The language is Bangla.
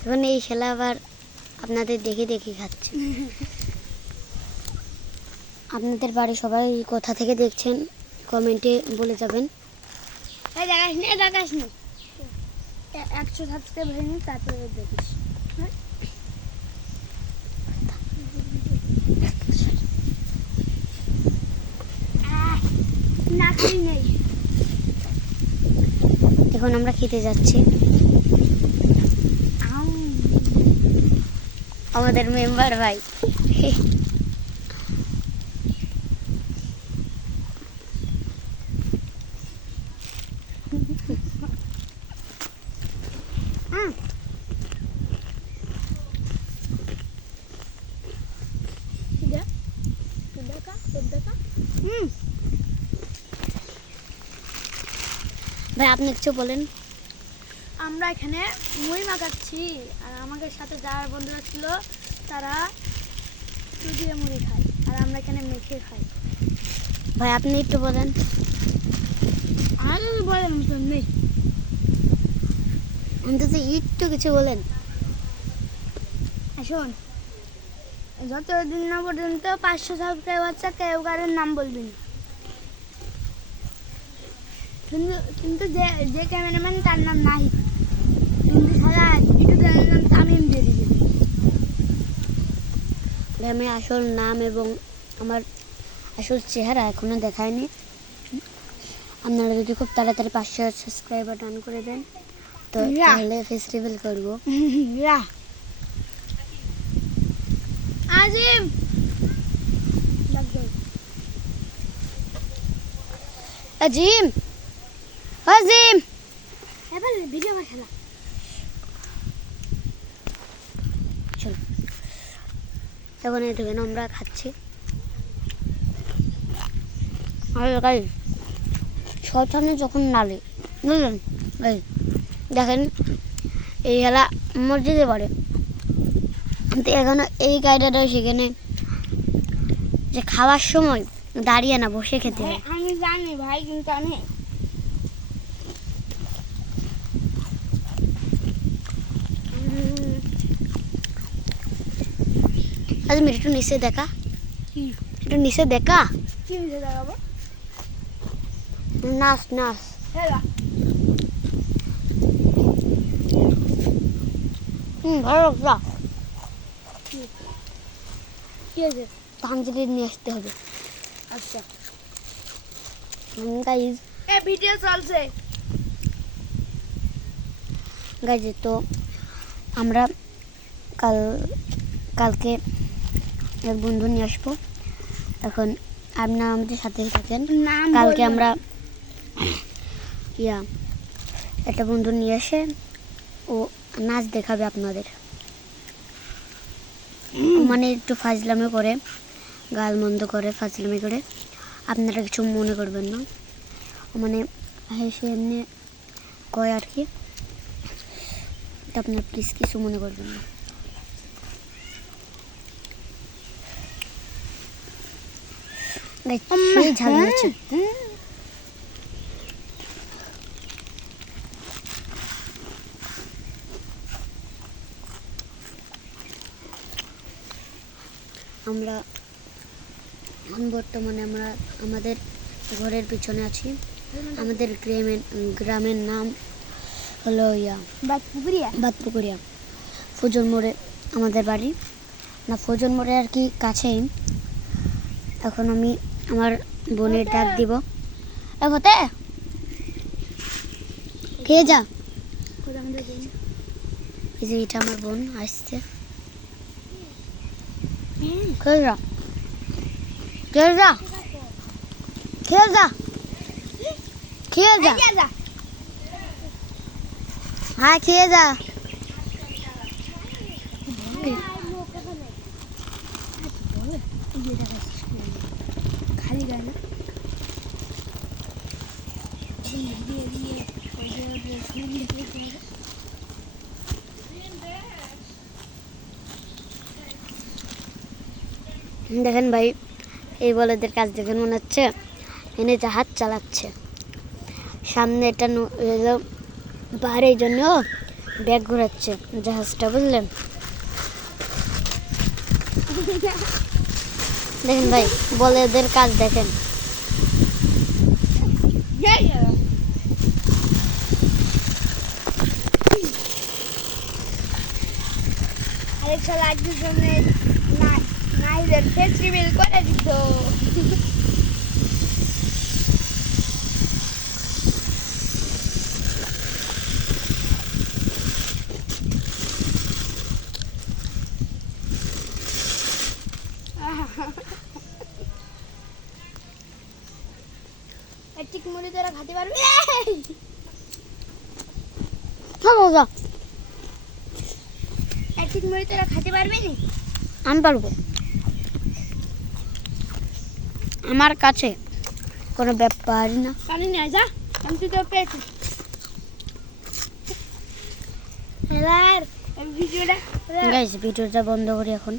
এখন এই শালা আবার আপনাদের দেখে দেখে খাচ্ছে। আপনাদের বাড়ি সবাই কোথা থেকে দেখছেন কমেন্টে বলে যাবেন। দেখাস নি 100 সাবস্ক্রাইব হয়নি তারপরে দেখিস। নেই এখন আমরা খেতে যাচ্ছি। আমাদের মেম্বার ভাই ভাই আপনি কিছু বলেন। আমরা এখানে মুড়ি মাখাচ্ছি আর আমাদের সাথে যারা বন্ধুরা ছিল তারা দিয়ে মুড়ি খায় আর আমরা এখানে মেখে খাই। ভাই আপনি একটু বলেন। বলেন নেই অন্তত একটু কিছু বলেন। শোন, যতদিন না পর্যন্ত 500 সাবস্ক্রাইব হচ্ছে কেউ কারোর নাম বলবি না, কিন্তু যে ক্যামেরাম্যান তার নাম নাই, কিন্তু সারা ইউটিউবের নাম তামিম দিয়ে দিবি। আমি আসল নাম এবং আমার আসল চেহারা এখনো দেখায়নি। আপনারা যদি খুব তাড়াতাড়ি 500 সাবস্ক্রাইবার ডান করে দেন তো তাহলে ফেস্টিভ্যাল করবো। আজিম আজিম আজিম এবার ভিডিও খেলা চল। এখন এই দেখেন আমরা খাচ্ছি। আর গাই শয়তানে যখন নালে বুঝলেন, দেখেন এই খেলা মসজিদে পারে, কিন্তু এখনো এই গাইডাটা সেখানে যে খাওয়ার সময় দাঁড়িয়ে না বসে খেতে হয়। আমি জানি ভাই, কিন্তু আমি আজ একটু নিচে দেখা, কি একটু নিচে দেখা, কি মিশে দেখাবো? নাচ নাচ। হেলা ভালো লাগছে। কি আছে? তানজিরি নিয়ে আসতে হবে। আচ্ছা গাইজ এ ভিডিও চলছে গাইজ, তো আমরা কালকে এক বন্ধু নিয়ে আসবো। এখন আপনারা আমাদের সাথে থাকেন। কালকে আমরা একটা বন্ধু নিয়ে এসে ও নাচ দেখাবে আপনাদের, মানে একটু ফাজলামি করে, গাল মন্দ করে, ফাজলামি করে, আপনারা কিছু মনে করবেন না, মানে হেসে এমনি কয় আর কি, আপনারা প্লিজ কিছু মনে করবেন না। সেই ঝাল হয়েছে। আমরা বর্তমানে আমাদের ঘরের পিছনে আছি। আমাদের গ্রামের নাম হলো বাতপুকুরিয়া। ফজল মোড়ে আমাদের বাড়ি, না ফজল মোড়ে আর কি কাছেই। এখন আমি আমার বোনের ডাক দিব। হতে খেয়ে যা। এই যে এটা আমার বোন আসছে। খেয়ে যা, খেয়ে যা, খেয়ে যা, খেয়ে যা, হ্যাঁ খেয়ে যা। খালি গায় না দেখেন ভাই, এই বলেদের কাজ দেখেন মনে হচ্ছে এনে জাহাজ চালাচ্ছে। সামনে এটা পাহাড়ের জন্য ব্যাগ ঘোরাচ্ছে জাহাজটা, বুঝলেন? দেখেন ভাই, বলে এদের কাজ দেখেন। আরেকটা লাগবে জন্য নাইদের ফেস্টিভ্যাল করে দিত। ঠিক মুড়ি তোরা খাতে পারবি? ঠিক মুড়ি তোরা খাতে পারবি নি? আমি পারবো, আমার কাছে কোনো ব্যাপারই না। পানি নিয়ে যা, আমি তুই তো পেয়েছি। ভিডিওটা গাইস ভিডিওটা বন্ধ করি এখন।